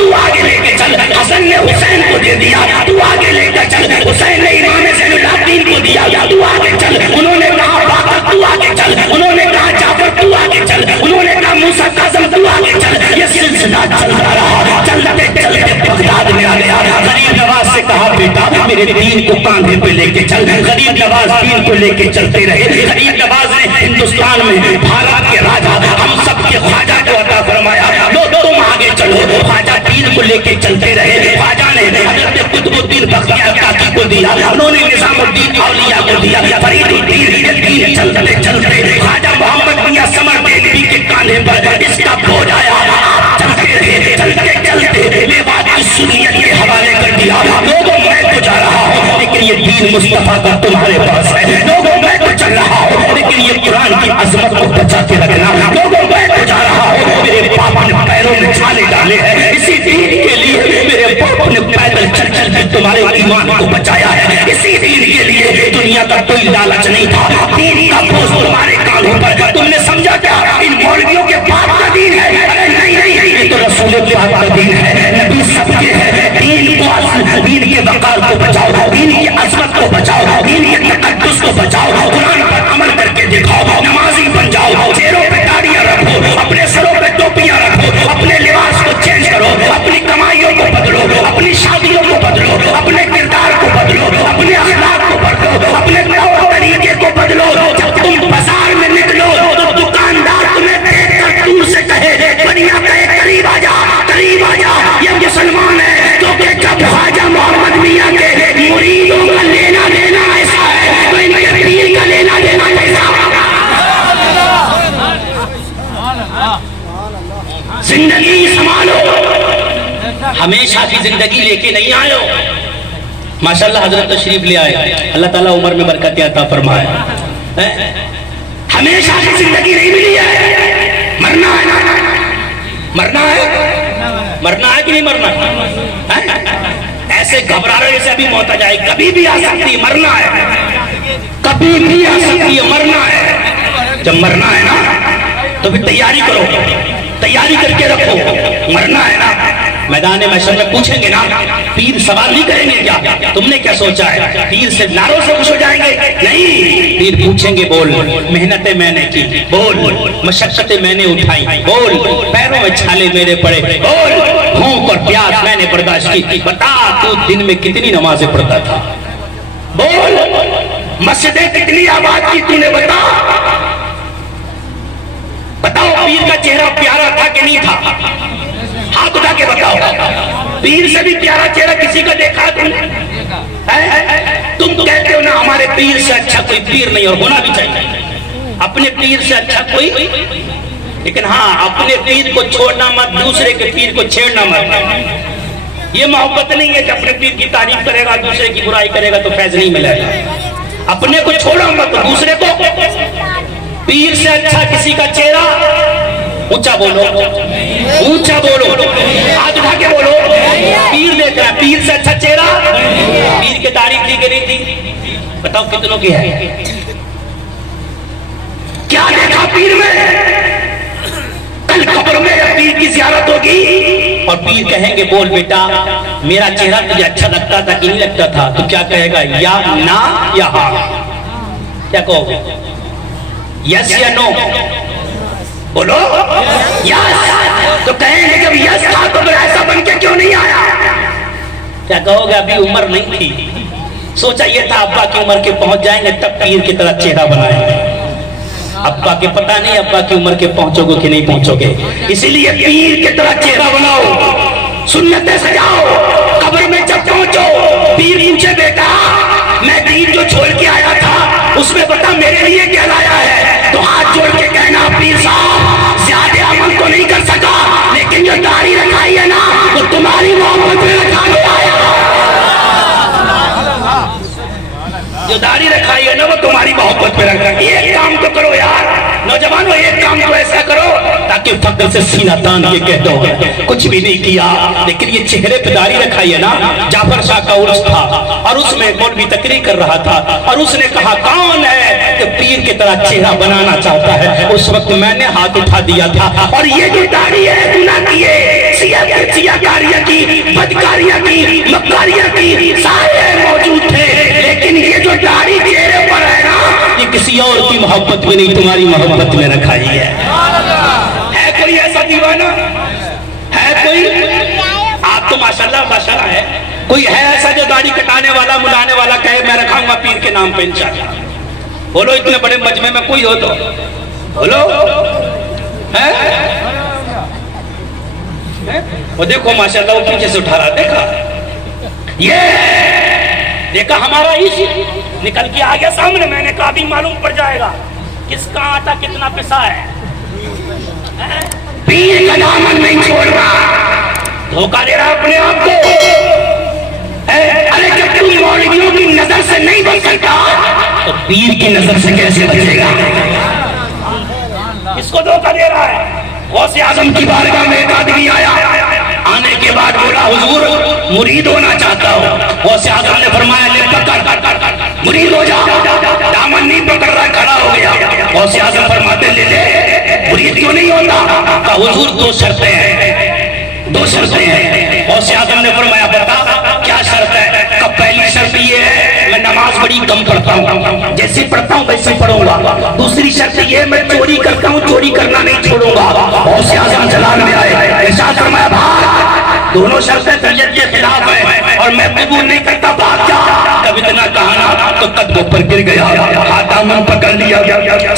तू आगे लेके चल। हसन ने हुसैन को दे दिया, तू आगे लेकर चल। हुसैन ने इमाम ज़ैनुलाब्दीन को दिया, तू आगे चल। उन्होंने कहा बाकर तू आगे चल, उन्होंने कहा जाफर तू आगे चल, उन्होंने कहा मूसा काज़म तू आगे चल। ये सिलसिला चलता रहा, चलते चलते बगदाद में आ गया। गरीब नवाज से कहा बेटा मेरे दीन को कांधे पे लेके चल। गरीब नवाज दीन को लेके चलते रहे। गरीब नवाज ने हिंदुस्तान में भारत के राजा हम सब के ख्वाजा को अता फरमाया, लो तुम आगे चलो। ख्वाजा दीन को लेके चलते रहे। ख्वाजा ने हज़रत कुतुबुद्दीन बख्तियार काकी को दिया, उन्होंने निज़ामुद्दीन औलिया को दिया, फरीदुद्दीन दीन चलते चलते ख्वाजा मोहम्मद मियां समर देवी के कांधे पर इसका बोझ आया। चलते रहे, चलते चलते मेवात की सुन्नियत के हवाले कर दिया। लोगों मैं तो जा रहा हूँ लेकिन ये दीन मुस्तफा का तुम्हारे पास है। लोगों मैं तो चल रहा हूँ लेकिन ये कुरान की अजमत को बचा के रखना। लोगों मैं तो जा रहा हूँ, मेरे बाप ने पैरों में छाले डाले हैं, इसी दीन के लिए मेरे बाप ने पैदल चल चल के तुम्हारे ईमान को बचाया है। इसी दीन के लिए दुनिया का कोई लालच नहीं था, दीन का बोझ तुम्हारे कांधों पर। तुमने समझा क्या इन मौलवियों के बाप का दीन है? अरे नहीं नहीं, ये तो रसूल पाक का दीन है, नबी सबके है। दीन को, दीन के वकार को बचाओ, दीन की अजमत को बचाओ, दीन के तकद्दुस को बचाओ, कुरान पर अमल करके दिखाओ, नमाजी बन जाओ, चेहरों पे दाढ़ियां रखो, अपने सरों पे टोपियां रखो, अपने लिबास को चेंज करो, अपनी कमाइयों को बदलो, अपनी शादियों को बदलो, अपने किरदार को बदलो, अपने अखलाक को बदलो, अपने तौर तरीके को बदलो। जब तुम बाजार में निकलो तो दुकानदार तुम्हें देखकर दूर से कहे, बढ़िया कहे करीब आ जा, करीब आ जा, ये मुसलमान है। क्योंकि जब ख्वाजा मोहम्मद मियां के मुरीदों का लेना देना ऐसा है तो इनके पीर का लेना देना कैसा? जिंदगी संभालो, हमेशा की जिंदगी लेके नहीं आए हो। माशाअल्लाह हजरत तशरीफ ले आए, अल्लाह ताला उम्र में बरकत अता फरमाए। हमेशा की जिंदगी नहीं मिली है, मरना है, मरना है, मरना है कि नहीं मरना है? ऐसे घबरा रहे जैसे अभी मौत आ जाए, कभी भी आ सकती है, मरना है, कभी भी आ सकती है, मरना है। जब मरना है ना तो फिर तैयारी करो, तैयारी करके रखो, मरना है ना। मैदान महशर में पूछेंगे ना, पीर सवाल नहीं करेंगे क्या तुमने क्या सोचा है? पीर से नारों से खुश हो जाएंगे? नहीं, पीर पूछेंगे बोल मेहनतें मैंने की, बोल मशक्कतें मैंने उठाई, बोल पैरों में छाले मेरे पड़े, बोल भूख और प्यास मैंने बर्दाश्त की, बता तू दिन में कितनी नमाजें पढ़ता था, बोल मस्जिदें कितनी आबाद की तूने, बता बताओ। पीर का चेहरा प्यारा था कि नहीं था? हाथ उठा के बताओ। पीर से भी प्यारा चेहरा किसी का देखा तुमने? तुम कहते हो ना हमारे पीर से अच्छा कोई पीर नहीं, और होना भी चाहिए। अपने पीर से अच्छा कोई, लेकिन हाँ अपने पीर को छोड़ना मत, दूसरे के पीर को छेड़ना मत। ये मोहब्बत नहीं है कि अपने पीर की तारीफ करेगा दूसरे की बुराई करेगा तो फैज नहीं मिलेगा। अपने को छोड़ो मत, दूसरे को। पीर से अच्छा किसी का चेहरा, ऊंचा बोलो, ऊंचा बोलो, हाथ उठा के बोलो। पीर देख रहा है, पीर से अच्छा चेहरा, पीर की तारीफ की नहीं थी? बताओ कितनों की है? क्या देखा पीर में? कल कब्र में पीर की ज़ियारत होगी और पीर कहेंगे बोल बेटा मेरा चेहरा तुझे अच्छा लगता था कि नहीं लगता था? तो क्या कहेगा? या ना या हाँ? क्या कहोगे? यस या नो? बोलो यस। तो कहेंगे जब यस था तो ऐसा बन के क्यों नहीं आया? क्या कहोगे? अभी उम्र नहीं थी, सोचा ये था अब्बा की उम्र के पहुंच जाएंगे तब पीर की तरह चेहरा बनाएंगे। अब्बा के पता नहीं अब्बा की उम्र के पहुंचोगे कि नहीं पहुंचोगे, इसीलिए पीर की तरह चेहरा बनाओ, सुन्नतें सजाओ। कब्र में जब पहुंचो पीर पूछे बेटा मैं दीन जो छोड़ के आया था उसमें बता मेरे लिए क्या लाया है? तो हाथ जोड़ के कहना पीर साहब ज्यादा अमल तो नहीं कर सका लेकिन जो दाढ़ी रखाई है ना तो तुम्हारी मोहब्बत में रखा गया है। जो दाढ़ी रखाई है ना वो तुम्हारी मोहब्बत में रखा। एक काम तो करो यार नौजवानों, एक काम तो ऐसा करो ताकि फख्र से सीना तान के कह दो कुछ भी नहीं किया लेकिन ये चेहरे पे दाढ़ी रखाई है ना। जाफर शाह का उर्स था और उसमें मौलवी तकरीर कर रहा था और उसने कहा कौन है कि पीर की तरह चेहरा बनाना चाहता है? उस वक्त मैंने हाथ उठा दिया था और ये जो दाढ़ी है गुनाह किए سیاکاریاں کی، بدکاریاں کی، مکاریاں کی، سارے موجود تھے، لیکن یہ جو داڑھی چہرے پر ہے نا، یہ کسی اور کی محبت میں نہیں، تمہاری محبت میں رکھا ہی ہے۔ ہے کوئی ایسا دیوانہ؟ ہے کوئی؟ آپ تو ماشاءاللہ ماشاءاللہ ہے، کوئی ہے ایسا جو داڑھی کٹانے والا ملانے والا کہے میں رکھاؤں گا پیر کے نام پہ انشاءاللہ؟ بولو اتنے بڑے مجمع میں کوئی ہو تو بولو۔ وہ دیکھو ماشاءاللہ وہ پیچھے سے اٹھا رہا، دیکھا ہمارا عیش نکل کے آ گیا سامنے، میں نے کہا بھی معلوم پڑ جائے گا کس کا آٹا کتنا پسا ہے۔ پیر کا دامن نہیں چھوڑنا، دھوکہ دے رہا اپنے آپ کو۔ ارے جب تم مولویوں کی نظر سے نہیں بچ سکتا تو پیر کی نظر سے کیسے بچے گا؟ اس کو دھوکہ دے رہا ہے۔ غوث اعظم کی بارگاہ میں ایک آدمی آیا، آنے کے بعد بولا حضور مرید ہونا چاہتا ہوں۔ غوث اعظم نے فرمایا لے پکڑ مرید ہو جا، دامن نہیں پکڑ رہا کھڑا ہو گیا۔ غوث اعظم فرماتے لے لے مرید کیوں نہیں ہوتا؟ کہا حضور دو شرطیں ہیں، دو شرطیں ہیں۔ غوث اعظم نے فرمایا بتا کیا شرط ہے؟ کہا پہلی شرط یہ ہے میں نماز بڑی کم پڑھتا ہوں، جیسے پڑھتا ہوں ویسے پڑھوں گا۔ دوسری شرط یہ ہے میں چوری کرتا ہوں، چوری کرنا نہیں چھوڑوں گا۔ غوث اعظم جلال میں آئے، ارشاد فرمایا بھاگ، دونوں شرطیں طبیعت کے خلاف ہیں اور میں قبول نہیں کرتا، بھاگ جا۔ جب اتنا کہا نا تو قدموں پر گر گیا، ہاتھ دامن پکڑ لیا،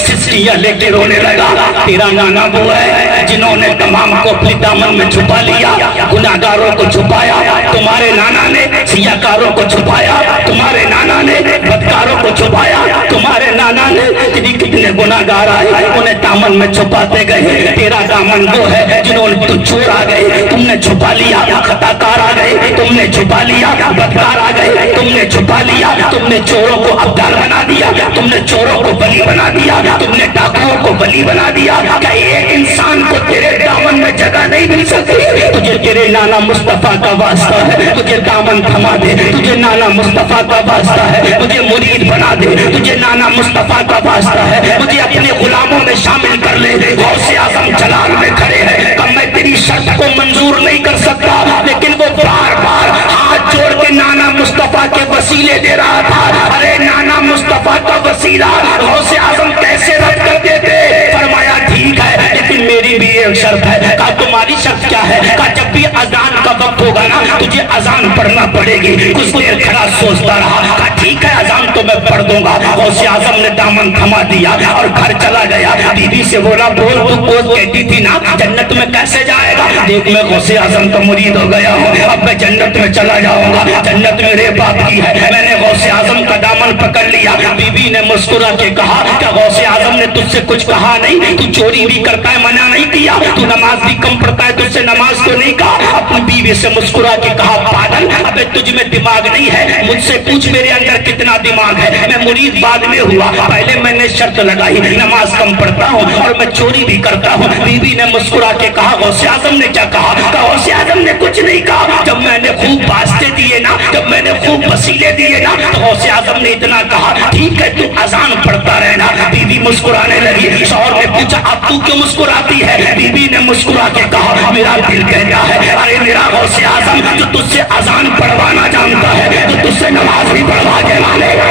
سسکیاں لے کے رونے لگا۔ تیرا نانا وہ ہے جنہوں نے تمام کو اپنے دامن میں چھپا لیا، گناہگاروں کو چھپایا، تمہارے نانا نے سیاکاروں کو چھپایا، تمہارے نانا نے بدکاروں کو چھپایا، تمہارے نانا نے کتنے گناہگار آئے انہیں دامن میں چھپاتے گئے۔ تیرا دامن وہ ہے جنہوں نے تو چور آ گئے تم نے چھپا لیا، خطاکار آ گئے تم نے چھپا لیا، بدکار آ گئے تم نے چھپا لیا، تم نے چوروں کو ابدال بنا دیا، تم نے چوروں کو بلی بنا دیا، تم نے ڈاکوؤں کو بلی بنا دیا۔ کہ ایک انسان کو تیرے دامن میں جگہ نہیں مل سکتی، تجھے تیرے نانا مصطفیٰ کا واسطہ ہے، تجھے دامن تھما دے، تجھے نانا مصطفیٰ کا واسطہ ہے، مجھے مرید بنا دے، تجھے نانا مصطفیٰ کا واسطہ ہے، مجھے اپنے غلاموں میں شامل کر لے۔ غوث اعظم جلال میں کھڑے ہیں کہ میں تیری شرط کو منظور نہیں کر سکتا، لیکن وہ بار بار ہاتھ جوڑ کے نانا مصطفیٰ کے وسیلے دے رہا تھا۔ ارے نانا مصطفیٰ کا وسیلہ غوث اعظم کیسے رد کر دیتے؟ فرمایا ٹھیک ہے لیکن میری بھی ایک شرط ہے۔ کہا تمہاری شرط کیا ہے؟ کہا جب بھی اذان کا وقت ہوگا نا تجھے اذان پڑھنا پڑے گی۔ کچھ دیر کھڑا سوچتا رہا، کہا ٹھیک ہے اذان تو میں پڑھ دوں گا۔ غوث اعظم نے دامن تھما دیا اور گھر چلا گیا۔ بیوی سے بولا بول تو بول کہتی تھی نا جنت میں کیسے جائے گا؟ دیکھ میں غوث اعظم کا مرید ہو گیا ہوں، اب میں جنت میں چلا جاؤں گا، جنت میرے باپ کی ہے۔ میں نے غوث اعظم کا دامن پکڑ لیا۔ بیوی نے مسکرا کے کہا کہ غوث اعظم نے تجھ سے کچھ کہا نہیں، تو چوری بھی کرتا ہے منع نہیں کیا، تو نماز بھی کم پڑھتا ہے تجھ سے نماز تو نہیں کہا۔ اپنی بیوی سے مسکرا کے کہا پاگل ابے تجھ میں دماغ نہیں ہے، مجھ سے پوچھ میرے اندر کتنا دماغ ہے، میں مرید بعد میں ہوا، پہلے میں نے شرط لگائی نماز کم پڑھتا ہوں اور میں چوری بھی کرتا ہوں۔ بیوی نے مسکرا کے کہا غوث اعظم نے کیا کہا؟ غوث اعظم نے کچھ نہیں کہا۔ جب میں نے خوب واسطے دیے نا، جب میں نے خوب وسیلے دیے نا تو غوث اعظم نے اتنا کہا ٹھیک ہے تو اذان پڑھتا رہنا۔ بیوی مسکرانے لگی، شوہر نے پوچھا اب تو کیوں مسکراتی ہے؟ بیوی نے مسکرا کے کہا میرا دل کہتا ہے ارے میرا غوث اعظم جو تجھ سے اذان پڑھوانا جانتا ہے تو تجھ سے نماز بھی پڑھوا کے مانے گا۔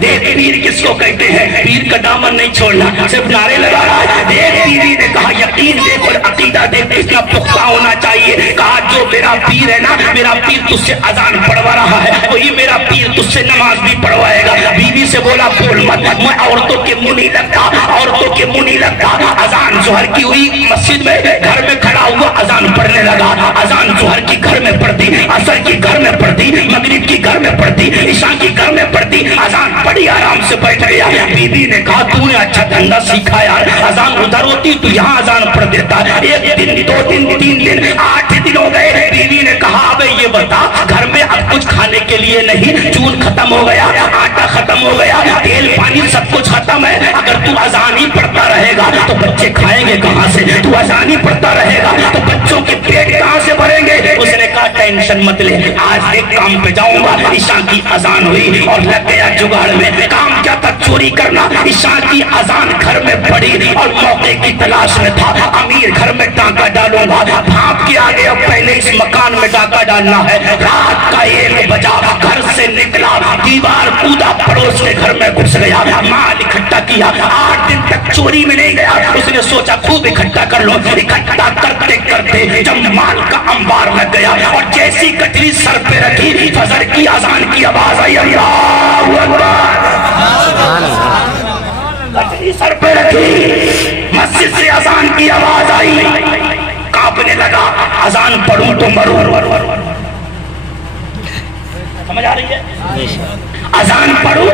دیکھ پیر کس کو کہتے ہیں؟ پیر کا دامن نہیں چھوڑنا، صرف نعرے لگا رہا ہے۔ دیکھ بیوی نے کہا یقین دیکھ اور عقیدہ دیکھ اتنا پختہ ہونا چاہیے۔ کہا جو میرا پیر ہے نا، میرا پیر تجھ سے اذان پڑھوا رہا ہے وہی میرا پیر تجھ سے نماز بھی پڑھوائے گا۔ بیوی سے بولا بول مت، میں عورتوں کے منہ نہیں لگتا، عورتوں کے منہ نہیں لگتا۔ اذان ظہر کی ہوئی مسجد میں، گھر میں کھڑا ہوا اذان پڑھنے لگا۔ اذان ظہر کی گھر میں پڑھتی، عصر کی گھر میں پڑھتی، مغرب کی گھر میں پڑھتی، عشاء کی گھر میں پڑھتی۔ اذان بڑی آرام سے بیٹھ گیا۔ بیوی نے کہا تو نے اچھا دھندا سیکھا یار، اذان ادھر ہوتی تو یہاں اذان پڑھ دیتا۔ ایک دن، دو دن، تین دن، 8 دن ہو گئے۔ بیوی نے کہا ابے یہ بتا گھر میں اب کچھ کھانے کے لیے نہیں، چون ختم ہو گیا، آٹا ختم ہو گیا، تیل پانی سب کچھ ختم ہے، اگر تو اذان ہی پڑھتا رہے گا تو بچے کھائیں گے کہاں سے؟ تو اذان ہی پڑھتا رہے گا تو بچوں کے پیٹ کہاں سے بھریں گے؟ اس نے کہا टेंशन मत ले, आज एक काम पे जाऊंगा। ईशा की अजान हुई और लग गया जुगाड़ में। काम क्या था? चोरी करना। ईशा की अजान घर में पड़ी और मौके की तलाश में था। अमीर घर में डाका डालूंगा, भाग के आगे अब पहले इस मकान में डाका डालना है। रात का 1 बजा, घर से निकला, दीवार कूदा, पड़ोस के घर में घुस गया, माल इकट्ठा किया। 8 दिन तक चोरी में नहीं गया। उसने सोचा खूब इकट्ठा कर लो। इकट्ठा करते करते जब माल का अंबार लग गया और जैसी कटरी सर पे रखी, फजर की अजान की आवाज आई, अल्लाहू अकबर। कटरी सर पे रखी, मस्जिद से अजान की आवाज आई, कांपने लगा। अजान पढ़ूं तो मरूं, समझ आ रही है? अजान पढ़ूं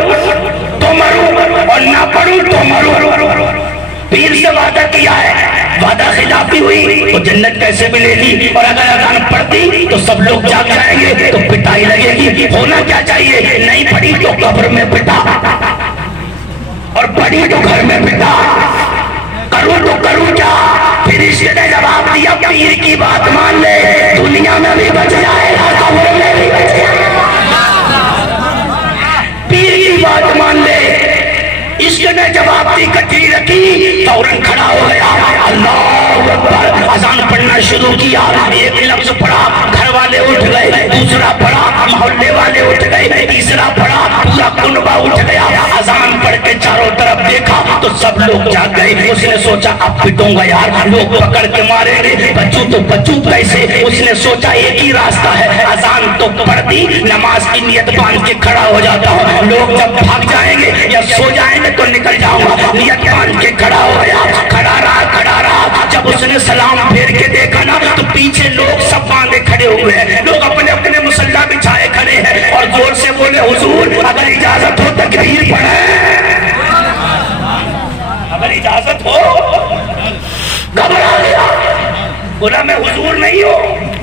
तो मरूं और ना पढ़ूं तो मरूं। पीर से वादा किया है, वादा खिलाफी हुई तो जन्नत कैसे मिलेगी? और अगर अजान पढ़ती तो सब लोग जाग जाएंगे तो पिटाई लगेगी। होना क्या चाहिए? नहीं पढ़ी तो कब्र में पिटा, और पढ़ी तो घर में पिटा। करूं तो करूं क्या? फिर इसने जवाब दिया, पीर की बात मान ले, दुनिया में भी बच जाएगा, कब्र में भी बच जाएगा। पीर की बात मान ले। इसने जवाब दी, कटरी रखी, फौरन खड़ा हो गया, अल्लाहू अकबर। अजान पढ़ना शुरू किया। एक लफ्ज पढ़ा, घर वाले उठ गए। दूसरा पढ़ा, मोहल्ले वाले उठ गए। तीसरा पढ़ा, पूरा कुनबा उठ गया। अजान पढ़ के चारों तरफ देखा तो सब लोग जाग गए। उसने सोचा अब पिटूंगा यार, लोग पकड़ के मारेंगे, बच्चू तो बच्चू कैसे? उसने सोचा एक ही रास्ता है, अजान तो पढ़ दी, नमाज की नियत बांध के खड़ा हो जाता हूँ। लोग जब भाग जाएंगे या सो जाएंगे तो निकल जाऊंगा। नियत बांध के खड़ा हो गया। खड़ा रहा। जब उसने सलाम फेर के देखा ना तो पीछे लोग सब बांधे खड़े हुए हैं। लोग अपने अपने मुसल्ला बिछाए खड़े हैं और जोर से बोले, हुजूर अगर इजाजत हो तकबीर पढ़े, अगर इजाजत हो। घबरा गया, बोला मैं हुजूर नहीं हूँ,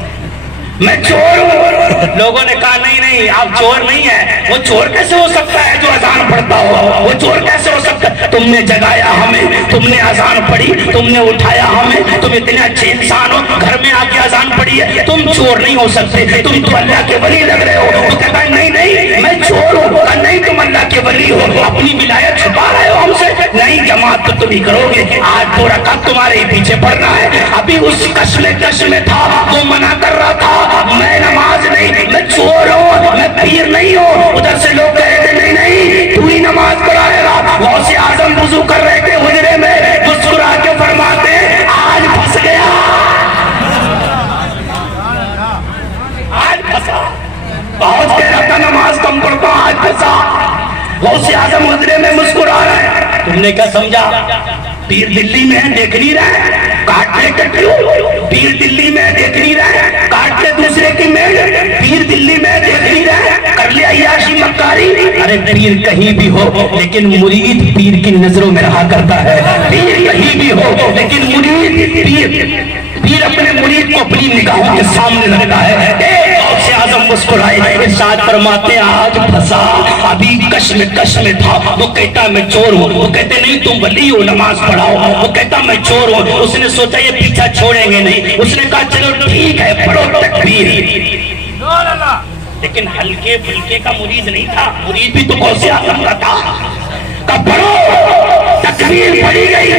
मैं चोर हूँ। लोगों ने कहा नहीं आप चोर नहीं है। वो चोर कैसे हो सकता है जो अजान पढ़ता हो? वो चोर कैसे हो सकता है? तुमने जगाया हमें, तुमने अजान पढ़ी, तुमने उठाया हमें, तुम इतने अच्छे इंसान हो, घर में आके अजान पढ़ी है, तुम चोर नहीं हो सकते, तुम तो अल्लाह के वली लग रहे हो। तो कहता है नहीं मैं चोर हूँ। नहीं तुम अल्लाह के वली हो, अपनी विलायत छुपा रहे हो हमसे। नहीं, जमात तो तुम ही करोगे, आज तो रकात तुम्हारे ही पीछे पढ़ना है। अभी उस कश में था, वो मना कर रहा था, मैं नमाज नहीं, मैं चोर हूँ, मैं पीर नहीं हूँ। उधर से लोग कह रहे थे नहीं तू ही नमाज पढ़ाएगा। गौसे आजम वुजू कर रहे थे हुजरे में, मुस्कुरा के फरमाते आज फंस गया, आज फंसा। बहुत कह रहा था नमाज कम पढ़ता, आज फंसा। गौसे आजम हुजरे में मुस्कुरा रहे हैं। तुमने क्या समझा? पीर दिल्ली में है, देख नहीं रहे, काट ले टट्टू। पीर दिल्ली में देख नहीं रहे, काट ले दूसरे की मेल। पीर दिल्ली में देख नहीं रहे, कर ले अय्याशी मक्कारी। अरे पीर कहीं भी हो लेकिन मुरीद पीर की नजरों में रहा करता है। पीर कहीं भी हो लेकिन मुरीद पीर अपने मुरीद को अपनी निगाहों के सामने रखता है। गौसे आजम मुस्कुराए, इरशाद फरमाते आज फंसा। अभी कश में था, वो कहता मैं चोर हूँ। वो कहते नहीं तुम वली हो, नमाज पढ़ाओ। वो कहता मैं चोर हूँ। उसने सोचा ये पीछा छोड़ेंगे नहीं। उसने कहा चलो ठीक है, पढ़ो तकबीर। लेकिन हल्के फुल्के का मुरीद नहीं था, मुरीद भी तो गौसे आजम का था। कब पढ़ो, तकबीर पढ़ी गई,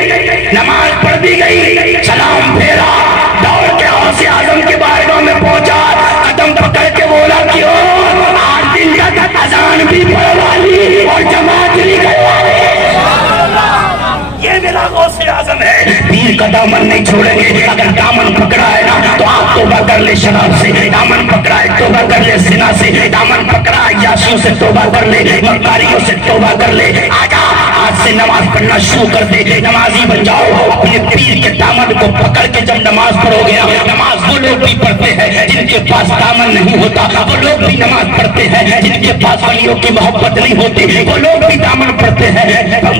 नमाज पढ़ दी गई, सलाम फेरा, दौड़ के गौसे आजम के बारगाह में पहुंचा, कदम पकड़ के बोला कि 8 दिन का अजान भी पढ़वा ली और जमात भी करवा ली। ये मेरा गौसे आजम है। पीर का दामन नहीं छोड़ेंगे। अगर दामन पकड़ा है ना तो आप तौबा कर ले शराब से, दामन पकड़ा है तौबा कर ले जिना से, दामन पकड़ा है याशियों से तौबा कर ले, मक्कारियों से तौबा कर ले। आजा आज से नमाज पढ़ना शुरू कर दे, नमाजी बन जाओ। अपने पीर के दामन को पकड़ के जब नमाज पढ़ोगे, नमाज वो लोग भी पढ़ते हैं जिनके पास दामन नहीं होता, वो लोग भी नमाज पढ़ते हैं जिनके पास वलियों की मोहब्बत नहीं होती, वो लोग भी दामन पढ़ते हैं,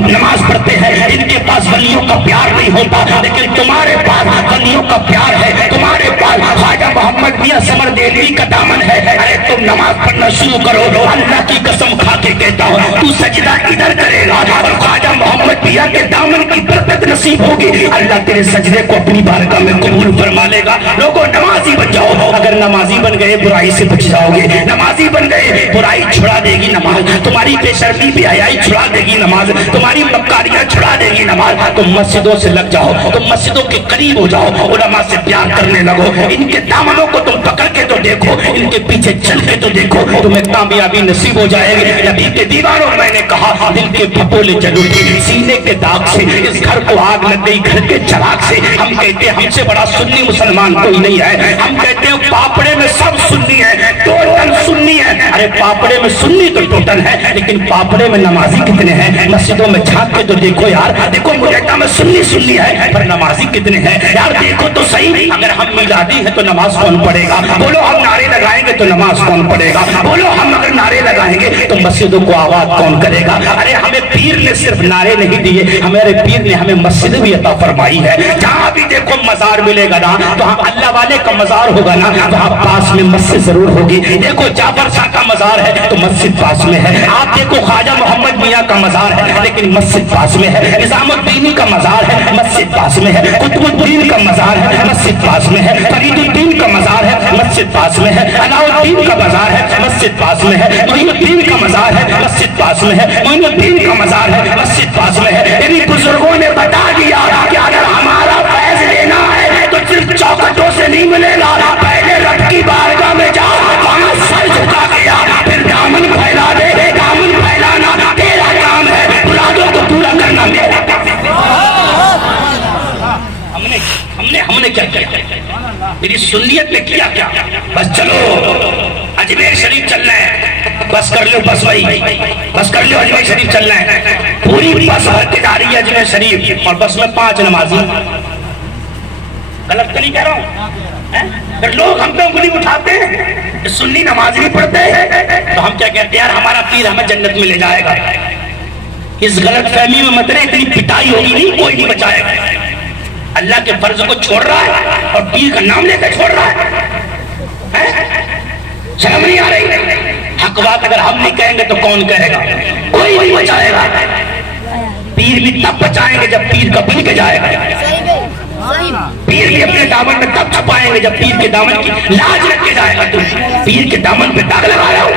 नमाज पढ़ते हैं जिनके पास वलियों का प्यार नहीं होता। लेकिन तुम्हारे पास वलियों का प्यार है, तुम्हारे पास ख्वाजा मोहम्मद मियां समर देवी का दामन है। अरे तुम नमाज पढ़ना शुरू करो, अल्लाह की कसम खा के कहता हूँ तू सजदा इधर करेगा और ख्वाजा मोहम्मद मियां के दामन की बरकत नसीब होगी, अल्लाह तेरे सजदे को अपनी बारगाह में कबूल फरमा लेगा। लोगों नमाजी बन जाओ, अगर नमाजी बन गए बुराई से बच जाओगे, नमाजी बन गए बुराई छुड़ा देगी नमाज, तुम्हारी बेशर्मी बेहयाई छुड़ा देगी नमाज, तुम्हारी मक्कारियां छुड़ा देगी नमाज। तुम मस्जिदों से लग जाओ, तुम मस्जिदों के करीब हो जाओ, उलमा से प्यार करने लगो, इनके दामनों को तुम पकड़ के तो देखो, इनके पीछे चल के तो देखो, तुम्हें कामयाबी नसीब हो जाएगी। नबी के दीवारों मैंने कहा दिल के फपोले जल उठे, सीने के दाग से इस घर को आग लग गई, घर के चराग से। हम कहते हैं हमसे बड़ा सुन्नी मुसलमान कोई नहीं है, हम कहते हैं पापड़े में सब सुन्नी है, टोटल सुन्नी है। अरे पापड़े में सुन्नी तो टोटल है, लेकिन पापड़े में नमाजी कितने हैं? मस्जिदों में झांक के तो देखो यार, देखो मुजट्टा में सुन्नी सुन्नी है पर नमाजी कितने हैं यार, देखो तो सही। अगर हम मिलादी है तो नमाज कौन पढ़ेगा? बोलो हम नारे लगाएंगे तो नमाज कौन पढ़ेगा? बोलो हम अगर नारे लगाएंगे तो मस्जिदों को आवाज कौन करेगा? अरे हमें पीर ने सिर्फ नारे नहीं दिए, हमारे पीर ने हमें मस्जिद भी अता फरमाई है। जहाँ भी देखो मजार मिलेगा ना, वहाँ अल्लाह वाले का मजार होगा ना, वहाँ पास में मस्जिद जरूर होगी। देखो जाफर शाह का मजार है तो मस्जिद पास में है, आप देखो ख्वाजा मोहम्मद मियां का मजार है लेकिन मस्जिद पास में है, निजामुद्दीन का मजार है मस्जिद पास में है, कुतुबुद्दीन का मजार है मस्जिद पास में है, फरीदुद्दीन का मजार है मस्जिद पास में है, अलाउद्दीन का मजार है मस्जिद पास में है, मोइनुद्दीन का मजार है मस्जिद पास में है, मोइनुद्दीन का मजार है मस्जिद पास में है। इन बुजुर्गों ने बता दिया कि अगर हमारा फैज लेना है तो सिर्फ चौखटों से नहीं मिलेगा, पहले रब की बारगाह में जाओ, वहां सर झुका गया फिर दामन फैला दे, दामन फैलाना तेरा काम है, मुरादों को पूरा करना मेरा काम है। हमने क्या किया? मेरी सुन्नियत ने किया क्या? बस चलो अजमेर शरीफ चलना है, बस कर लो, बस वही बस कर लो, अजमेर शरीफ चलना है, पूरी बस भर के जा रही है अजमेर शरीफ और बस में 5 नमाजी। गलत तो नहीं कह रहा हूँ? फिर लोग हम पे उंगली उठाते हैं, सुन्नी नमाज नहीं पढ़ते हैं, तो हम क्या कहते हैं यार हमारा पीर हमें जन्नत में ले जाएगा। इस गलत फहमी में मत रहे, इतनी पिटाई होगी नहीं, कोई नहीं बचाएगा। अल्लाह के फर्ज को छोड़ रहा है और पीर का नाम लेकर छोड़ रहा है, शर्म नहीं आ रही? हक बात अगर हम नहीं कहेंगे तो कौन कहेगा? कोई नहीं बचाएगा। पीर भी तब बचाएंगे जब पीर का बन के जाएगा, पीर भी अपने दामन में तब छुपाएंगे जब पीर के दामन की लाज रख के जाएगा। तुम पीर के दामन पे दाग लगा रहे हो,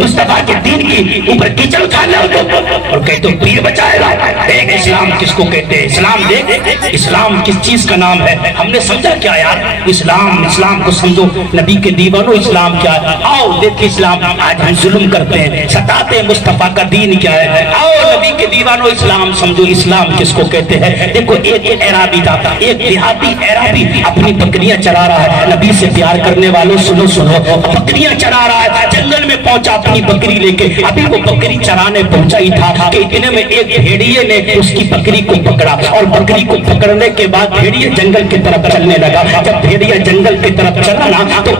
मुस्तफा के दीन की ऊपर कीचड़ उठा लो और कहते हो पीर बचाएगा। देख इस्लाम किसको कहते हैं? इस्लाम देख, इस्लाम किस चीज का नाम है? हमने समझा क्या यार? इस्लाम, इस्लाम को समझो, नबी के दीवानों इस्लाम क्या है? आओ देख इस्लाम, आज हम जुल्म करते हैं, सताते हैं, मुस्तफा का दीन क्या है? आओ नबी के दीवानों इस्लाम समझो, इस्लाम किसको कहते हैं? देखो एक एराबी था, एक देहाती एराबी अपनी बकरियां चरा रहा है। नबी से प्यार करने वालों सुनो सुनो, बकरियां चरा रहा है, जंगल में पहुंचा अपनी बकरी लेके। अभी वो बकरी चराने पहुंचा ही था कि इतने में एक भेड़िए ने उसकी बकरी को पकड़ा और बकरी को पकड़ने के बाद भेड़िए जंगल की तरफ चलने लगा। जब भेड़िया जंगल की तरफ चला ना तो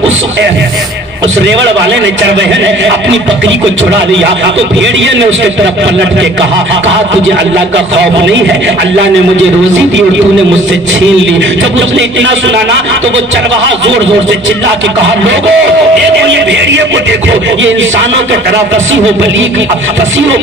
उस रेवड़ वाले ने, चरवाहे ने अपनी बकरी को छुड़ा लिया। तो भेड़िए ने उसके तरफ पलट के कहा तुझे अल्लाह का खौफ नहीं है? अल्लाह ने मुझे रोजी दी और तूने मुझसे छीन ली। जब उसने इतना सुना ना तो वो चरवाहा जोर जोर से चिल्ला के कहा, लोगों देखो ये भेड़िए को देखो, ये इंसानों की तरह फसीहो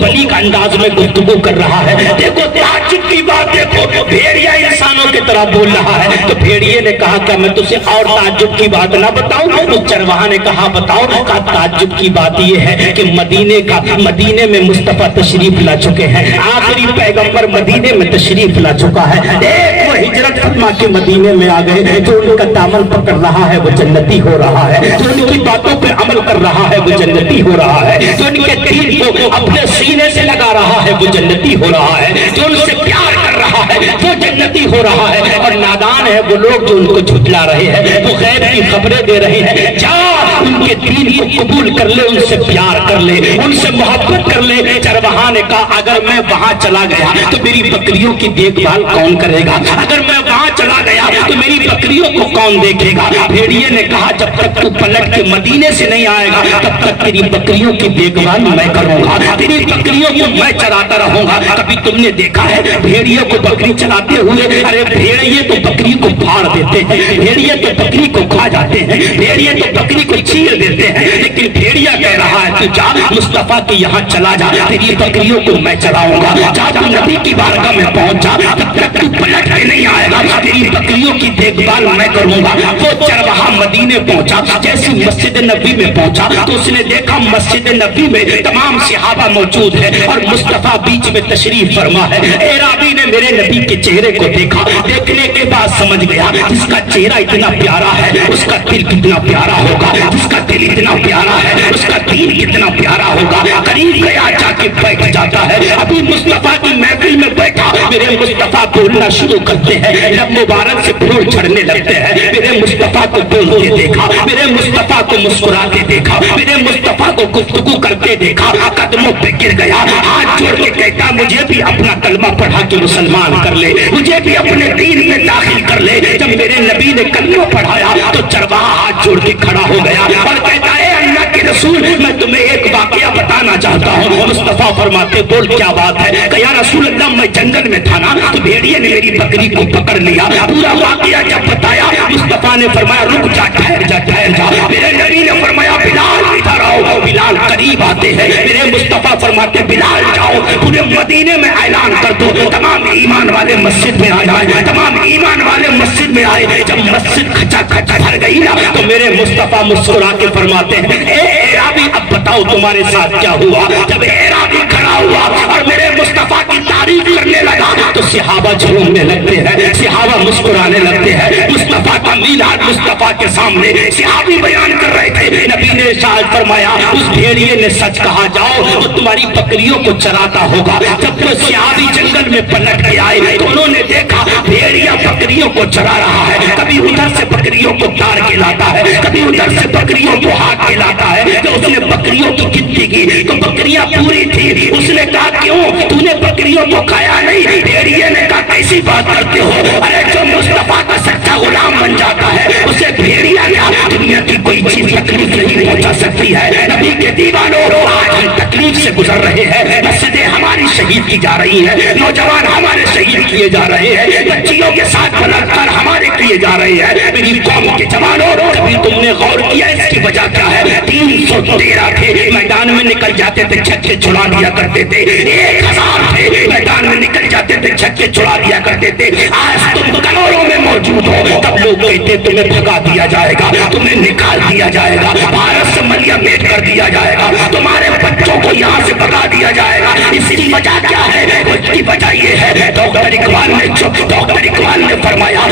बलीग अंदाज में गुफ्तगू कर रहा है। देखो ताज्जुब की बात, देखो भेड़िया इंसानों की तरह बोल रहा है। तो भेड़िए ने कहा क्या मैं तुझे और ताज्जुब की बात ना बताऊं? तो चरवाहा ने कहा बताओ। का ताज्जुब की बात यह है कि मदीने में मुस्तफा तशरीफ ला चुके हैं, आखिरी पैगंबर मदीने में तशरीफ ला चुका है। एक वो हिजरत फरमा के मदीने में आ गए, जो उनका दामन पकड़ रहा है वो जन्नती हो रहा है, जो उनकी बातों पर अमल कर रहा है वो जन्नती हो रहा है, जो उनके दीन को अपने सीने से लगा रहा है वो जन्नती हो रहा है, जो उनसे प्यार कर रहा है वो जन्नती हो रहा है। और नादान है वो लोग जो उनको झुठला रहे हैं, वो गैर की खबरें दे रहे हैं। जा उनके दीन को कबूल कर ले, उनसे प्यार कर ले, उनसे मोहब्बत कर ले। चरवाहा ने कहा अगर मैं वहां चला गया तो मेरी बकरियों की देखभाल कौन करेगा? अगर मैं वहां चला गया तो मेरी बकरियों को कौन देखेगा? भेड़िए ने कहा जब तक तू पलट के मदीने से नहीं आएगा तब तक तेरी बकरियों की देखभाल मैं करूंगा, तेरी बकरियों को मैं चराता रहूंगा। कभी तुमने देखा है भेड़ियों को बकरी चलाते हुए, अरे भेड़िए तो बकरी को फाड़ देते हैं, भेड़िए तो बकरी को खा जाते हैं, भेड़िए तो बकरी को चीर देते हैं, लेकिन भेड़िया कह रहा है तू जा मुस्तफा के यहाँ चला जा, तेरी बकरियों को मैं चलाऊंगा, जा तू नबी की बारगाह में पहुंच जा, तब तक तू पलट के नहीं आएगा, तेरी बकरियों की देखभाल मैं करूंगा। वो चरवाहा मदीने पहुंचा, जैसे मस्जिद नबी में पहुंचा तो उसने देखा मस्जिद नबी में तमाम सहाबा मौजूद है और मुस्तफा बीच में तशरीफ फरमा है। एराबी ने मेरे नबी के चेहरे को देखा, देखने के बाद समझ गया जिसका चेहरा इतना प्यारा है उसका दिल कितना प्यारा होगा, जिसका दिल इतना प्यारा है उसका दीन कितना प्यारा होगा। करीब गया, जाके बैठ जाता है। अभी मुस्तफा की महफिल में बैठा, मेरे मुस्तफा बोलना शुरू करते हैं, लब मुबारक से फूल झड़ने लगते हैं। मेरे मुस्तफा को बोलते देखा, मेरे मुस्तफा को मुस्कुराते देखा, मेरे मुस्तफा को गुफ्तगू करते देखा, कदमों पे गिर गया, हाथ जोड़ के कहता मुझे भी अपना कलमा पढ़ा के मुसलमान कर ले, मुझे भी अपने दीन में दाखिल कर ले। जब मेरे नबी ने कलमा पढ़ाया तो चरवाहा हाथ जोड़ के खड़ा हो गया और कहता है अल्लाह के रसूल मैं तुम्हें एक वाकया बताना चाहता हूँ। मुस्तफा फरमाते बोल क्या बात है? कहा रसूल अल्लाह मैं जंगल में था ना तो भेड़िए ने मेरी बकरी को पकड़ लिया। पूरा वाकया जब बताया मुस्तफा ने फरमाया रुक जा, ठहर जा, ठहर जा। मेरे नबी ने फरमाया बिलाल इधर आओ, बिलाल करीब आते हैं। मेरे मुस्तफा फरमाते बिलाल जाओ पूरे मदीने में ऐलान कर दो तमाम ईमान वाले मस्जिद में आ जाए, तमाम ईमान वाले मस्जिद में आए। जब मस्जिद खचा खचा भर गई ना तो मेरे मुस्तफा मुस्कुरा के फरमाते हैं एराबी अब बताओ तुम्हारे साथ क्या हुआ। जब एराबी खड़ा हुआ और मेरे मुस्तफा की तारीफ करने लगा तो सहाबा झूमने लगते हैं, सहाबा मुस्कुराने लगते हैं। मुस्तफा का मीलाद मुस्तफा के सामने सहाबी बयान कर रहे थे। नबी ने इरशाद फरमाया उस भेड़िए ने सच कहा, जाओ वो तुम्हारी बकरियों को चराता होगा। जब वो सहाबी जंगल में पलट के आए तो उन्होंने देखा भेड़िया बकरियों को चरा रहा है, कभी उधर से बकरियों को तार के लाता है, कभी उधर से बकरियों को हाथ के लाता है। तो उसने बकरियों की गिनती की तो बकरियां पूरी थी। उसने कहा क्यों तूने बकरियों को खाया नहीं? भेड़िए ने कहा कैसी बात करते हो? अरे जो मुस्तफा का सच्चा गुलाम बन जाता है उसे भेड़िया क्या दुनिया की कोई चीज तकलीफ नहीं पहुंचा सकती है। नबी के दीवानों आज हम तकलीफ से गुजर रहे हैं, मस्जिदें हमारी शहीद की जा रही है, नौजवान हमारे शहीद किए जा रहे हैं, बच्चियों के साथ बलात्कार हमारे किए जा रहे हैं। मेरी कौम के जवानों कभी तुमने गौर किया इसकी वजह क्या है? 313 थे मैदान में निकल जाते थे छक्के छुड़ा दिया करते थे, 1000 थे मैदान में निकल जाते थे छक्के छुड़ा दिया करते थे। आज तुम करोड़ों में मौजूद हो तब लोग कहते तुम्हें भगा दिया जाएगा, तुम्हें निकाल दिया जाएगा, भारत से मलिया मेट कर दिया जाएगा, तुम्हारे बच्चों को यहाँ से भगा दिया जाएगा। इसकी वजह क्या है? इसकी वजह ये है डॉक्टर इकबाल ने फरमाया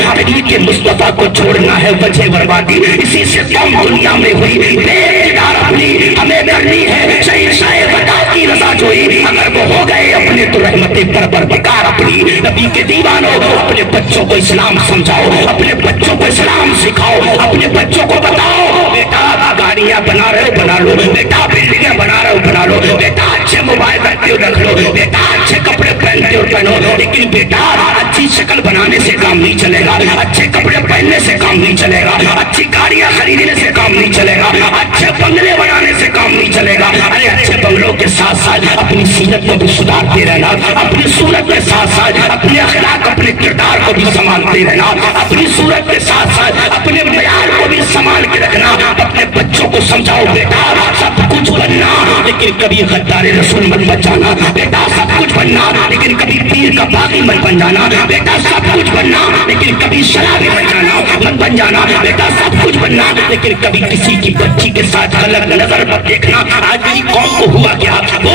के मुस्तफा को छोड़ना है वजह बर्बादी। इसी से कौम दुनिया में हुई बेकार अपनी हमें करनी है शहंशाह वफा की रज़ा जोई। अगर वो हो गए अपने तो रहमतें पर बरकरार अपनी। नबी के दीवानों अपने बच्चों को इस्लाम समझाओ, अपने बच्चों को इस्लाम सिखाओ, अपने बच्चों को बताओ बेटा गाड़ियां बना रहे हो बना लो, बेटा बिल्डिंगें बना रहे हो बना लो, बेटा अच्छे मोबाइल रखते हो रख लो, बेटा अच्छे कपड़े पहनते हो पहनो। लेकिन बेटा अच्छी शक्ल बनाने से काम नहीं चलेगा, अच्छे कपड़े पहनने से काम नहीं चलेगा, अच्छी गाड़ियां खरीदने से काम नहीं चलेगा, अच्छे बंगले बनाने से काम नहीं चलेगा। अरे अच्छे बंगलों के साथ साथ अपनी सीरत को भी सुधारते रहना, अपनी सूरत के साथ साथ अपने अखलाक अपने किरदार को भी संभालते रहना, अपनी सूरत के साथ साथ अपने मयार को भी संभाल के रखना। अपने बच्चों को समझाओ बेटा सब कुछ बनना लेकिन कभी गद्दार रसूल मत बन जाना, बेटा सब कुछ बनना लेकिन कभी पीर का बागी मत बन जाना, बेटा सब कुछ बनना लेकिन कभी शराबी मत बन जाना, बेटा सब कुछ बनना लेकिन कभी किसी की बच्ची के साथ गलत नजर मत देखना। आज मेरी कौम को हुआ क्या? वो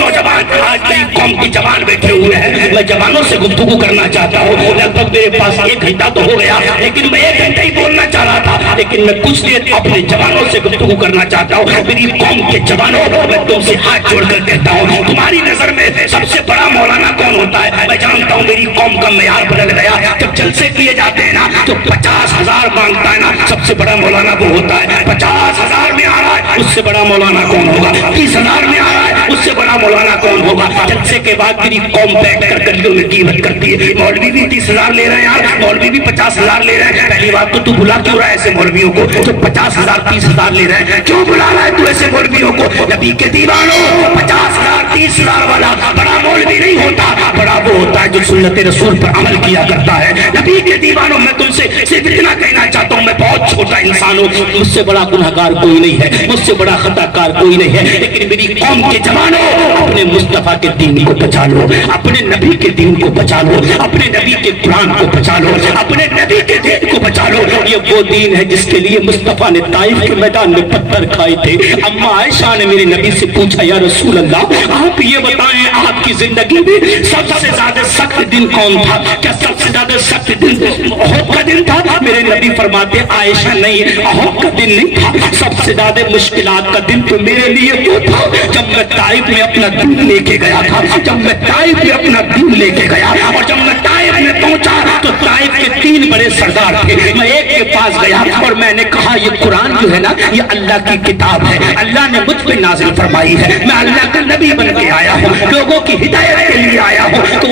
नौजवान आज मेरी कौम के जवान बैठे हुए हैं, मैं जवानों से गुफ्तगू करना चाहता हूँ। लगभग मेरे पास 1 घंटा तो हो गया लेकिन मैं 1 घंटा ही बोलना चाह रहा था, लेकिन मैं कुछ देर अपने जवानों से गुफ्तगू करना चाहता हूँ। मेरी कौम के जवानों मैं तुमसे हाथ जोड़कर कहता हूँ तुम्हारी नजर में सबसे बड़ा मौलाना कौन होता है? मैं जानता हूँ मेरी कौम का मयार बदल गया। जब जलसे किए जाते हैं ना तो 50,000 मांगता है ना, सबसे बड़ा मौलाना वो होता है। 50,000 में आ रहा है, उससे बड़ा मौलाना कौन होगा? 30,000 में आ रहा है, उससे बड़ा मौलाना कौन होगा? जलसे के बाद मेरी कौम बैठ कर गलियों में कीमत करती है। मौलवी भी 30,000 ले रहे हैं यार, मौलवी भी 50,000 ले रहे हैं। पहली बात तो तू बुला क्यों रहा है ऐसे मौलवियों को जो 50,000 30,000 ले रहे हैं? क्यों बुला रहा है तू ऐसे मौलवियों को? नबी के दीवानों, 50,000 30,000 वाला बड़ा मौलवी नहीं होता, बड़ा वो होता है जो सुन्नत रसूल पर अमल किया करता है। नबी के दीवानों, मैं तुमसे सिर्फ इतना कहना चाहता हूँ, मैं बहुत छोटा इंसान हूँ, मुझसे बड़ा गुनहगार कोई नहीं है, मुझसे बड़ा खताकार कोई नहीं है, लेकिन मेरी कौम के जवानों, अपने मुस्तफा के दीन को बचा लो, अपने नबी के दीन को बचा लो, अपने नबी के कुरान को बचा लो, अपने नबी के दीन को बचा लो। ये वो दीन है जिसके लिए मुस्तफा ने ताइफ के मैदान में पत्थर खाए थे। अम्मा आयशा ने मेरे नबी से पूछा, या रसूल अल्लाह, आप ये बताएं आपकी जिंदगी में सबसे ज्यादा सख्त दिन कौन था? क्या सबसे ज्यादा सख्त दिन उहद का दिन था? मेरे नबी फरमाते, आयशा नहीं, उहद का दिन नहीं था, सबसे ज्यादा मुश्किलात का दिन तो मेरे लिए वो था जब मैं ताइफ में अपना दिन लेके गया था, जब मैं ताइफ में अपना दिन लेके गया, और जब मैं ताइफ में पहुंचा तो ताइफ के 3 बड़े सरदार थे। मैं एक के पास गया और मैंने कहा, ये कुरान जो है ना, ये अल्लाह की किताब है, अल्लाह ने मुझ पे नाजिल फरमाई है, मैं अल्लाह का नबी बन के आया हूँ, लोगों की हिदायत के लिए आया हूँ। तो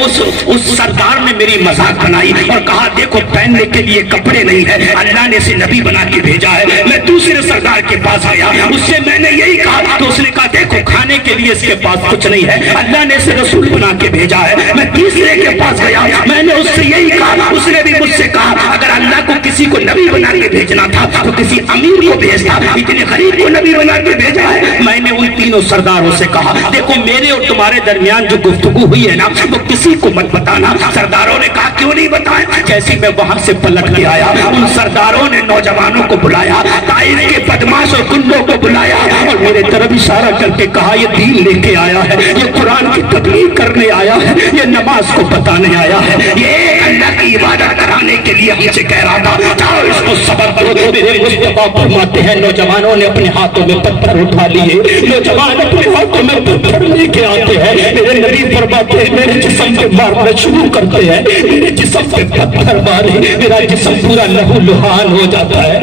उस सरदार ने मेरी मजाक बनाई और कहा, देखो पहनने के लिए कपड़े नहीं है, अल्लाह ने इसे नबी बना के भेजा है। मैं दूसरे सरदार के पास गया, उससे मैंने यही कहा, तो उसने कहा, देखो खाने के लिए इसके पास कुछ नहीं है, अल्लाह ने इसे रसूल बना के भेजा है। मैं तीसरे के पास गया, मैंने उससे यही कहा, उसने भी मुझसे कहा, अगर अल्लाह को किसी को नबी बना के भेजना था तो किसी अमीर को भेजता, इतने गरीब को नबी बना के भेजा है। मैंने उन तीनों सरदारों से कहा, देखो मेरे और तुम्हारे दरमियान जो गुफ्तगू हुई है ना, वो किसी को मत बताना। सरदारों ने कहा, क्यों नहीं बताएं? जैसे मैं वहां से पलट के आया, उन सरदारों ने नौजवानों को बुलाया, ताइफ के बदमाश और गुंडों को बुलाया और मेरे तरफ इशारा करके कहा, ये दीन लेके आया है, ये कुरान की तबलीग करने आया है, ये नमाज को बताने आया है, ये अल्लाह की इबादत कराने के लिए मुझे कह रहा था, जाओ इसको सबक दो। मेरे मुस्तफा फरमाते हैं, नौजवानों ने अपने हाथों में पत्थर उठा लिए, नौजवान अपने हाथों में पत्थर लेके आते हैं, मेरे नबी फरमाते हैं, मेरे जिस्म पे मारना शुरू करते हैं, मेरे जिस्म पे पत्थर मारे, मेरा जिस्म पूरा लहू लुहान हो जाता है।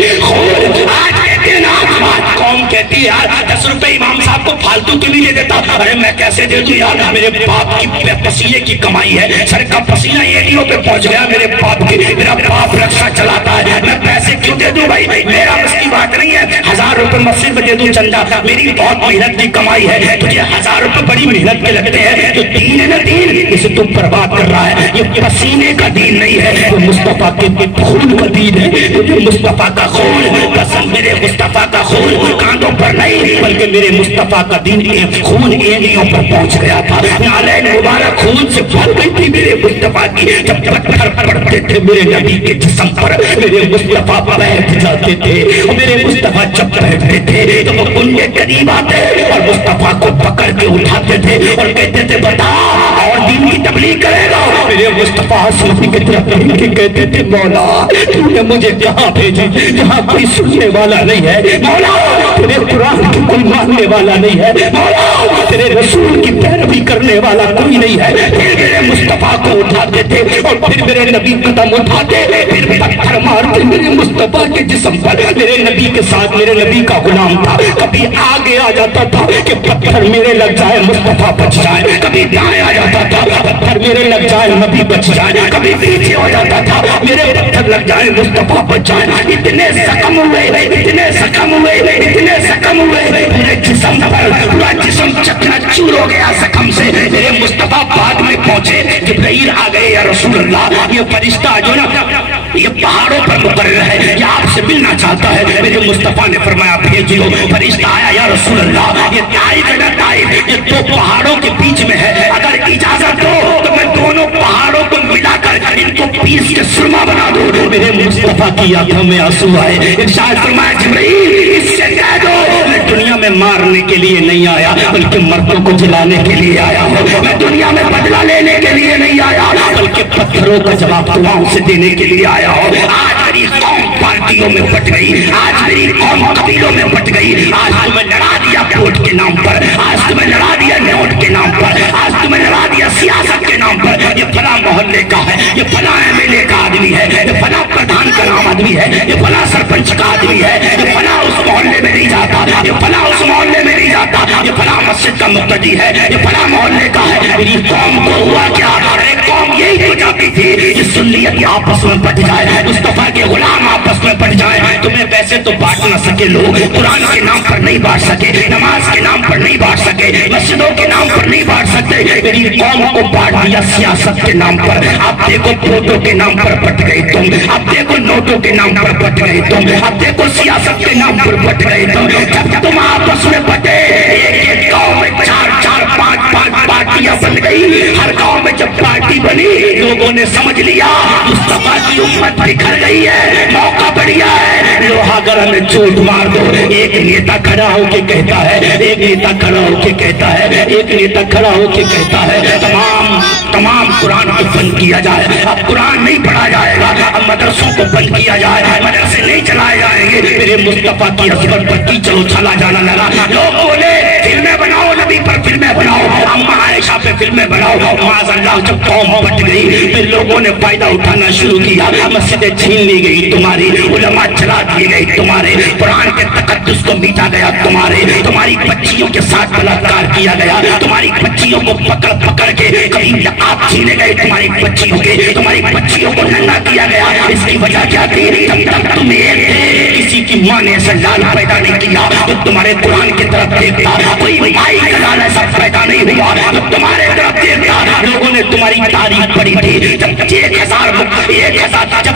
आज के दिन कौम कहती है, यार 10 रुपए इमाम साहब को फालतू के लिए देता, अरे मैं कैसे दे दूं यार, मेरे बाप की पसीने की कमाई है, सर का पसीना एडियो पे पहुंच गया मेरे बाप के, मेरा बाप रक्षा चलाता है, मैं पैसे क्यों दे दूं भाई? मेरा बस की बात नहीं है, 1000 रुपए मस्जिद में दे दूं चंदा, मेरी बहुत मेहनत की कमाई है, तुझे 1000 रुपए बड़ी मेहनत के लगते हैं, जो दीन है ना, दीन इसे तुम बर्बाद कर रहा है, ये पसीने का दीन नहीं है, वो मुस्तफा के खून का दीन है, मुझे मुस्तफा का खून पसंद, मेरे मुस्तफा का खून कांधों पर नहीं, बल्कि मेरे मुस्तफा का दीन खून एड़ियों पर पहुंच गया था, नालैन मुबारक खून से भर गई थी मेरे मुस्तफा की, जब पत्थर पड़ते थे मेरे नबी के जिस्म पर, मेरे मुस्तफा बैठ जाते थे, और मेरे मुस्तफा जब बैठते थे तो वो उनके करीब आते और मुस्तफा को पकड़ के उठाते थे और कहते थे, बता और दीन की तबलीग करेगा। मेरे मुस्तफा आसमान की तरफ देख के कहते थे, मौला तूने मुझे कहाँ भेजा जहाँ कोई सुनने वाला नहीं है, मौला तेरे कुरान की कोई मानने वाला नहीं है, मौला तेरे रसूल की पैरवी करने वाला कोई नहीं है। फिर मेरे मुस्तफा को उठाते थे और फिर मेरे नबी कदम उठाते, फिर पत्थर मारते मेरे मुस्तफा के जिस्म पर। मेरे नबी के साथ मेरे नबी का गुलाम था, कभी आगे आ जाता था कि पत्थर मेरे लग जाए मुस्तफा बच जाए, कभी दाएं आ जाता था पत्थर मेरे लग जाए नबी बच जाए, कभी पीछे हो जाता था मेरे पत्थर लग जाए मुस्तफा बच जाए। इतने जख्म हुए, इतने जख्म हुए, इतने जख्म हुए, मेरे जिस्म पर पूरा जिस्म चकनाचूर हो गया जख्म से। मेरे मुस्तफा बाद में पहुंचे, जिब्राइल आ गए, या रसूल अल्लाह ये फरिश्ता जो ना ये पहाड़ों पर मुकर्रर है, ये आपसे मिलना चाहता है। मेरे मुस्तफा ने फरमाया, भेजियो। फरिश्ता आया, या रसूल अल्लाह ये ताइफ है ना, ताइफ ये 2 पहाड़ों के बीच में है, अगर इजाजत दो तो मैं दोनों पहाड़ों को मिलाकर इनको पीस के सुरमा बना दूं। मेरे मुस्तफा की आंखों में आंसू आए, इरशाद फरमाया, जिब्राइल इससे कह दो मैं दुनिया में मारने के लिए नहीं आया, बल्कि मर्दों को जलाने के लिए आया हूँ। मैं दुनिया में बदला लेने के लिए नहीं आया, बल्कि पत्थरों का जवाब दुआओं से देने के लिए आया हूँ। आज मेरी कौम पार्टियों में बट गई, आज मेरी कौम कबीलों में बट गई, आज तुम्हें लड़ा दिया वोट के नाम पर, आज तुम्हें लड़ा दिया नोट के नाम पर, आज तुम्हें लड़ा दिया सियासत के नाम पर, یہ फला मोहल्ले का है, ये फला MLA का आदमी है, ये फला प्रधान का नाम आदमी है, ये फला सरपंच का आदमी है, ये फला उस मोहल्ले में नहीं जाता, ये फला उस मोहल्ले में नहीं जाता, ये फला मस्जिद का मुक्तदी है, ये फला मोहल्ले का है। मेरी कौम को हुआ क्या? अरे कौम यही हो जाती थी कि सुन्नियत आपस में बट जाए, मुस्तफा के गुलाम आपस में बट जाए। तुम्हें वैसे तो बांट न सके लोग, कुरान के नाम पर नहीं बांट सके, नमाज के नाम पर नहीं बांट सके, मस्जिदों के नाम पर नहीं बांट सकते। मेरी कौम को बांट दिया सियासत के नाम पर। आप देखो फोटो के नाम पर बट गए तुम, आप देखो नोटों के नाम पर बट गए तुम, आप देखो सियासत के नाम पर बट गए तुम। जब तुम आपस में बटे, एक एक गाँव में चार चार पांच पांच पार्टियां बन गई। हर गाँव में जब पार्टी बनी, लोगों ने समझ लिया मुस्तफा की उम्मत बिखर गई है, मौका बढ़िया है, लोहा गरम में चोट मार दो। एक नेता खड़ा होके कहता है, एक नेता खड़ा होके कहता है, एक नेता खड़ा होके कहता है तमाम कुरान को बंद किया जाए। अब कुरान नहीं पढ़ा जाएगा, अब मदरसों को बंद किया जाए, मदरसे नहीं चलाए जाएंगे। मेरे मुस्तफा की अजमत पर कीचड़ उछाला जाना लगा। लोग बोले फिल्में बनाओ, नबी पर फिल्में बनाओ, अम्मा आयशा पे फिल्में बनाओ। माज़अल्लाह जब कौम बट गई, फिर लोगों ने फायदा उठाना शुरू किया। मस्जिदें छीन ली गई तुम्हारी, उलमा चला दिए गए तुम्हारे, कुरान के तकद्दुस को मीटा गया तुम्हारे, तुम्हारी बच्चियों के साथ बलात्कार किया गया, तुम्हारी बच्चियों को पकड़ पकड़ के कभी आप छीने गए तुम्हारी बच्चियों के, तुम्हारी बच्चियों को नंगा किया गया। इसकी वजह क्या थी? जब तक तुम एक थे, किसी की माँ ने ऐसा लाल पैदा नहीं किया तो तुम्हारे कुरान की तरफ देखता। कोई माई का लाल ऐसा पैदा नहीं हुआ तो तुम्हारे तरफ देखता। लोगों ने तुम्हारी तारीफ पढ़ी थी। जब 1000 जब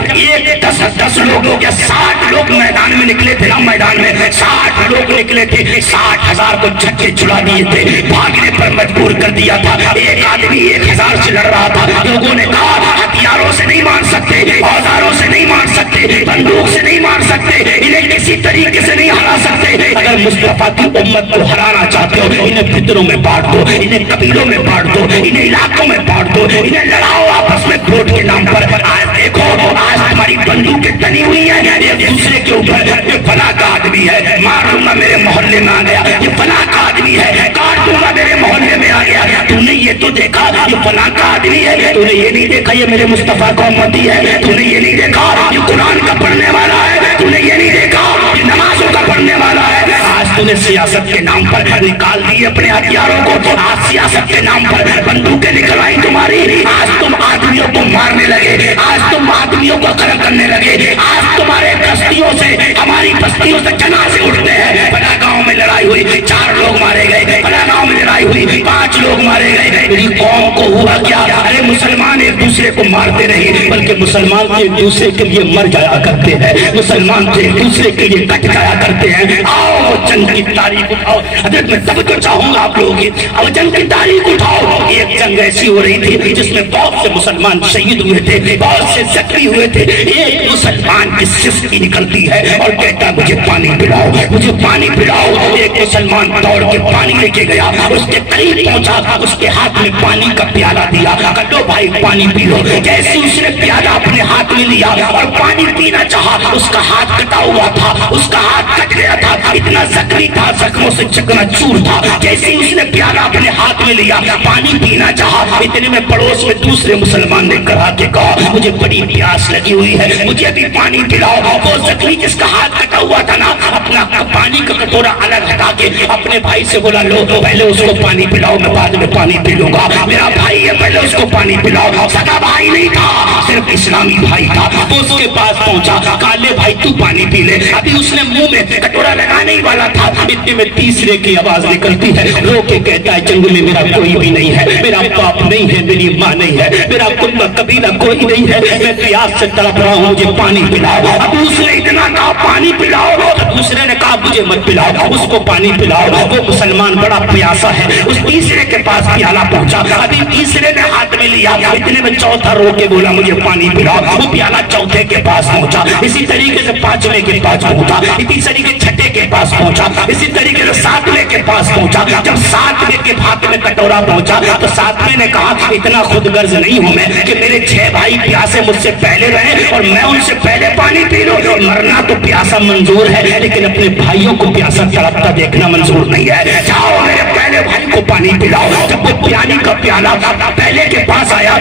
10 लोग हो गया, 60 लोग मैदान में निकले थे ना, मैदान में 60 लोग निकले थे, 60,000 को झटके छुड़ा दिए थे, भागने पर मजबूर कर दिया था। एक आदमी 1000 से लड़ रहा था। लोगों ने कहा हथियारों से नहीं मार सकते, औजारों से नहीं मार सकते, बंदूक से नहीं मार सकते, इन्हें किसी तरीके से नहीं हरा सकते। अगर मुस्तफा की उम्मत को हराना चाहते हो, इन्हें फितरों में बांट दो, इन्हें कबीलों में बांट दो, इन्हें इलाकों में बांट दो, इन्हें लड़ाओ आपस में वोट के नाम पर। आज देखो, आज हमारी बंदूकें तनी हुई है एक दूसरे के ऊपर। ये फला का आदमी है, मार दूंगा मेरे मोहल्ले में आ गया, ये फला का आदमी है, काट दूंगा मेरे मोहल्ले में आ गया। तूने ये तो देखा ये फला का आदमी है, तूने ये नहीं देखा ये मेरे मुस्तफा का उम्मती है, तूने ये नहीं देखा ये कुरान का पढ़ने वाला है, तूने ये नहीं देखा ये नमाजों का पढ़ने वाला है। आज तूने सियासत के नाम पर निकाल दिए अपने हथियारों को, आज सियासत के नाम पर बंदूकें निकलवाई तुम्हारी। आज तुम आदमियों को मारने लगे, आज तुम आदमियों को कत्ल करने लगे, आज तुम्हारे बस्तियों से, हमारी बस्तियों से जनाजे उठते हैं। फला गांव में लड़ाई हुई, 4 लोग मारे गए, फला गांव में लड़ाई हुई, 5 लोग मारे गए। मेरी कौम को हुआ क्या? अरे मुसलमान एक दूसरे को मारते नहीं, बल्कि मुसलमान तो एक दूसरे के लिए मर जाया करते हैं, मुसलमान तो एक दूसरे के लिए कट जाया करते हैं। आओ जंग की तारीख उठाओ। हजरत मैं तब तो चाहूंगा आप लोगों की, अब जंग की तारीख उठाओ। एक जंग ऐसी हो रही थी जिसमें बहुत से मुसलमान शहीद हुए थे, बहुत से जख्मी हुए थे। एक मुसलमान की सिस्की निकलती है और कहता मुझे पानी पिलाओ, मुझे पानी पिलाओ। एक मुसलमान दौड़ के पानी लेके गया, उसके करीब पहुंचा, उसके हाथ में पानी का प्याला दिया, लो भाई पानी पी लो। जैसे उसने प्याला अपने हाथ में लिया और पानी पीना चाहा, उसका हाथ कटा हुआ था, उसका हाथ कट गया था, इतना जख्मी था, जख्मों से चकनाचूर था। जैसे उसने प्याला अपने हाथ में लिया, पानी पीना चाहा, इतने में पड़ोस में दूसरे मुसलमान ने कहा के कहा मुझे बड़ी प्यास लगी हुई है, मुझे भी पानी पिलाओ। वो जख्मी जिसका हाथ कटा हुआ था ना, अपना पानी का कटोरा अलग हटा के अपने भाई से बोला लो पहले उसको पानी पिलाओ, मैं बाद में पानी पी लूंगा। मेरा भाई है, पहले उसको पानी पिलाओ। सगा भाई नहीं था, सिर्फ इस्लामी भाई था। वो उसके पास पहुंचा, काले भाई तू पानी पी ले। अभी उसने मुंह में कटोरा लगाने ही वाला था, इतने में तीसरे की आवाज निकलती है, रो के कहता है जंग में मेरा कोई भी नहीं है, मेरा बाप नहीं है, मेरी माँ नहीं है, मेरा कुल कबीला कोई नहीं है, मैं प्यास से तड़प रहा हूँ, मुझे पानी पिलाओ। अब उसने इतना कहा पानी पिलाओ, तो दूसरे ने कहा मुझे मत पिलाओ, उसको पानी पिलाओ। वो मुसलमान बड़ा प्यासा है, उस तीसरे के पास प्याला पहुंचा, अभी तीसरे ने हाथ में लिया, इतने में चौथा रो के बोला मुझे पानी पिलाओ। वो प्याला चौथे के पास पहुंचा, इसी तरीके से पांचवें के पास पहुंचा, इसी तरीके छठे के पास पहुंचा, इसी तरीके से सातवें के पास पहुंचा। जब सातवें के हाथ में कटोरा पहुंचा तो सातवें ने कहा इतना खुदगर्ज नहीं हूं मैं कि मेरे 6 भाई प्यासे मुझसे पहले रहे और मैं उनसे पहले पानी पी लूं। मरना तो प्यासा मंजूर है, लेकिन अपने भाइयों को प्यासा तड़पता देखना मंजूर नहीं है। जाओ मेरे पहले میرے بھائی کو پانی پلاؤ. جب وہ پانی کا پیالہ پہلے کے پاس آیا,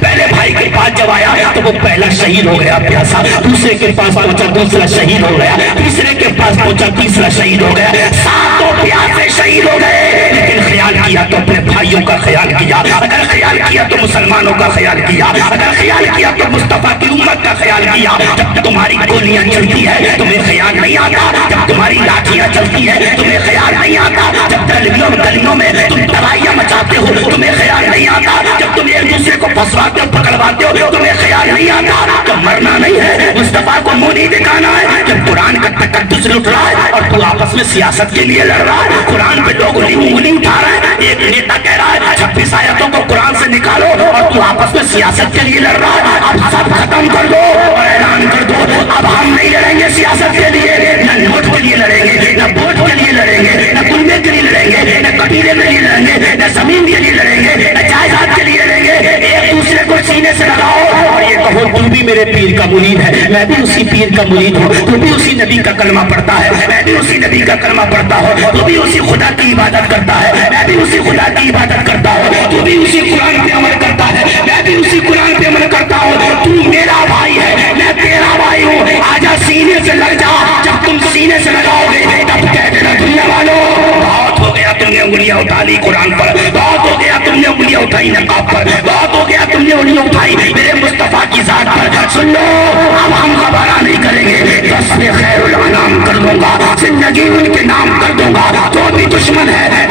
پہلے بھائی کے پاس جب آیا تو وہ پہلا شہید ہو گیا پیاسا, دوسرے کے پاس پہنچا دوسرا شہید ہو گیا, تیسرے کے پاس پہنچا تیسرا شہید ہو گیا, ساتوں پیاسے شہید ہو گئے. لیکن خیال کیا تو اپنے بھائیوں کا خیال کیا, اگر خیال کیا تو مسلمانوں کا خیال کیا, اگر خیال کیا تو مصطفیٰ کی امت کا خیال کیا. جب تمہاری گولیاں چلتی ہے تمہیں خیال نہیں آتا, جب تمہاری لاٹھیاں چلتی ہے تمہیں خیال نہیں آتا, جب گلیوں میں تم تباہیاں مچاتے ہو تمہیں خیال نہیں آتا, جب تم ایک دوسرے کو پھنسواتے ہو پکڑواتے ہو تمہیں خیال نہیں آتا. تو مرنا نہیں ہے, مصطفیٰ کو منہ نہیں دکھانا ہے. جب قرآن کا تقدس لٹ رہا ہے اور تو آپس میں سیاست کے لیے لڑ رہا ہے, قرآن پہ لوگ انگلی اٹھا رہے ہیں, ایک نیتا کہہ رہا ہے 26 آیتوں کو قرآن سے نکالو اور تو آپس میں سیاست کے لیے لڑ رہا ہے, اب سب ختم کر دو اور اعلان کر دو اب ہم نہیں لڑیں گے سیاست کے لیے, نہ نوٹ کے لیے لڑیں گے, نہ ووٹ کے لیے لڑیں گے, نہ کنبے کے لیے لڑیں گے, نہ قبیلے کے لیے لڑیں گے, نہ زمین کے لیے لڑیں گے, نہ جائیداد کے لیے لڑیں گے. ایک دوسرے کو سینے سے لگاؤ اور یہ کہو تو بھی میرے پیر کا مرید ہے, میں بھی اسی پیر کا مرید ہوں, تو بھی اسی نبی کا کلمہ پڑھتا ہے, میں بھی اسی نبی کا کلمہ پڑھتا ہوں, تو بھی اسی خدا کی عبادت کرتا ہے, میں بھی اسی خدا کی عبادت کرتا ہوں, تو بھی اسی قرآن پہ عمل کرتا ہے, میں بھی اسی قرآن پہ عمل کرتا ہوں. تو میرا بھائی ہے, میں تیرا بھائی ہوں, آجا سینے سے لگ جا. جب تم سینے سے لگاؤ گے تب کہہ دینا دنیا والوں بہت ہو گیا تم نے انگلیاں اٹھا لی قرآن پر, بہت ہو گیا تم نے انگلیاں اٹھائی نقاب پر, بہت ہو گیا تم نے انگلیاں اٹھائی میرے مصطفیٰ کی ذات پر. سن لو اب ہم گوارا نہیں کریں گے, رسم خیر الانام کر دوں گا, زندگی ان کے نام کر دوں گا, جو بھی دشمن ہے